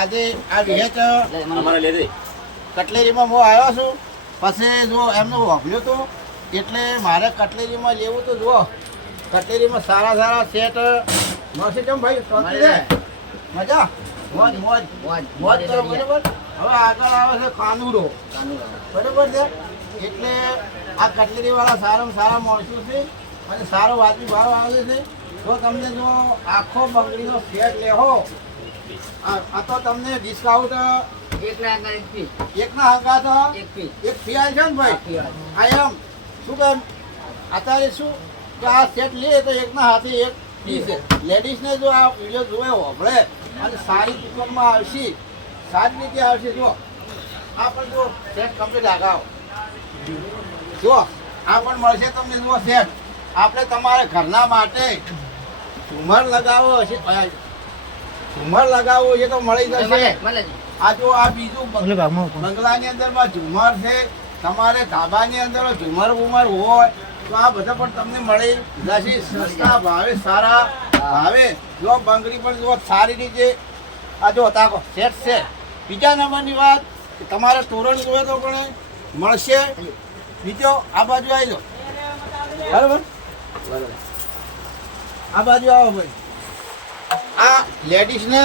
આજે આ લે કટલેરીમાં હું આવ્યો છું. પછી જો એમનું વાપર્યું હતું એટલે મારે કટલેરીમાં લેવું તો જુઓ. કટલેરીમાં સારા સારા સેટ. મળશે કેમ ભાઈ? મજા મોજ? મોજ મોજ. કરો બરાબર હવે આગળ આવે છે કાનુડો. બરાબર છે? એટલે આ કટલેરીવાળા સારામાં સારા માણસો છે અને સારો વાજબી ભાવ આવે છે. તો તમને જો આખો બંગડીનો સેટ લેહો આ આ તો તમને ડિસ્કાઉન્ટ એકના હંગાત એક ફી આવી છે ને ભાઈ? આ એમ. શું કેમ? અત્યારે શું? કે આ સેટ લે તો એકના હાથે એક ફી છે. લેડીઝને જો આ વીડિયો જોવે આપણે અને સારી દુકાનમાં આવશે. સારી રીતે આવશે જો આ પણ જો સેટ કમ્પ્લીટ આગાવો જો આ પણ મળશે તમને જુઓ સેટ આપણે તમારે ઘરના માટે ઝુમર લગાવો છે ઝુમર લગાવવો છે તો મળી જશે. આ જો આ બીજું બંગલાની અંદર ઝુમર છે તમારે ધાબાની અંદર ઝુમર ઉમર હોય તો આ બધા પણ તમને મળી જશે. સસ્તા ભાવે સારા ભાવે. જો બંગડી પણ જો સારી રીતે આ જો તાકો સેટ છે. બીજા નંબરની વાત કે તમારે તોરણ જોઈએ તો પણ મળશે. બીજો આ બાજુ આવી જાઓ. બરાબર. આ બાજુ આવો ભાઈ. આ લેડીઝને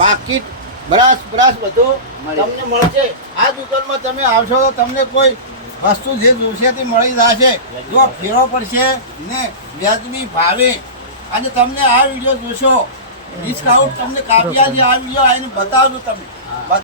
પાકીટ બ્રાસ બ્રાસ બધું તમને મળશે. આ દુકાનમાં તમે આવશો તો તમને કોઈ વસ્તુ જે જોશે તે મળી જશે. જો ફેરો પડશે ને વ્યાજબી ભાવે. અને તમને આ વીડિયો જોશો ડિસ્કાઉન્ટ તમને કાપ્યા છે આ વીડિયો આવીને બતાવજો તમે